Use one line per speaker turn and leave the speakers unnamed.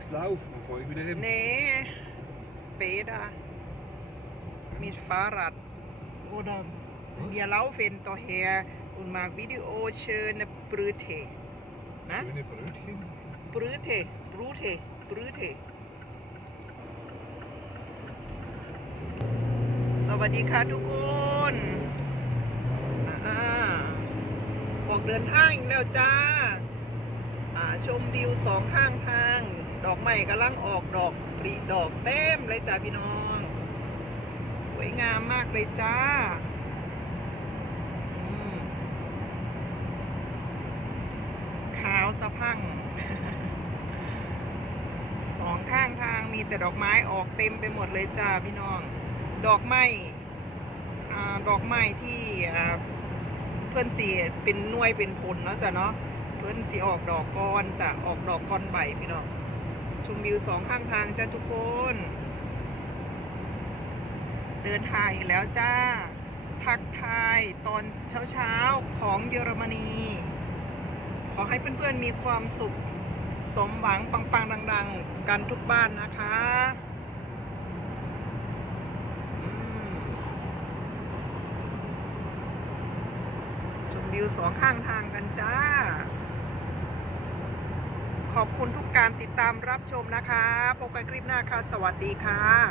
bisschen laufen, bevor ich wieder hin.
Nee, später. Mit Fahrrad. Oder wir laufen daher und machen Video schöne Brüte. Ne?
Schöne Brötchen.
Brüte, Brüte, Brüte. สวัสดีค่ะทุกคนอ่าออกเดินทางอีกแล้วจ้าอ่าชมวิวสองข้างทาง ดอกไม้กำลังออกดอกปริดอกเต็มเลยจ้าพี่น้อง สวยงามมากเลยจ้าขาวสะพังสองข้างทางมีแต่ดอกไม้ออกเต็มไปหมดเลยจ้าพี่น้อง ดอกไม้ดอกไม้ที่เพื่อนจีเป็นน่วยเป็นผลเนาะจ้ะเนาะเพิ่อนสิออกดอกก่อนจะออกดอกก่อนใบพี่น้อง ชมวิวสองข้างทางจ้าทุกคน เดินทางอีกแล้วจ้า ทักทายตอนเช้าๆของเยอรมนี ขอให้เพื่อนๆมีความสุข สมหวังปังๆดังๆ กันทุกบ้านนะคะชมวิวสองข้างทางกันจ้า ขอบคุณทุกการติดตามรับชมนะคะ พบกันคลิปหน้าค่ะ สวัสดีค่ะ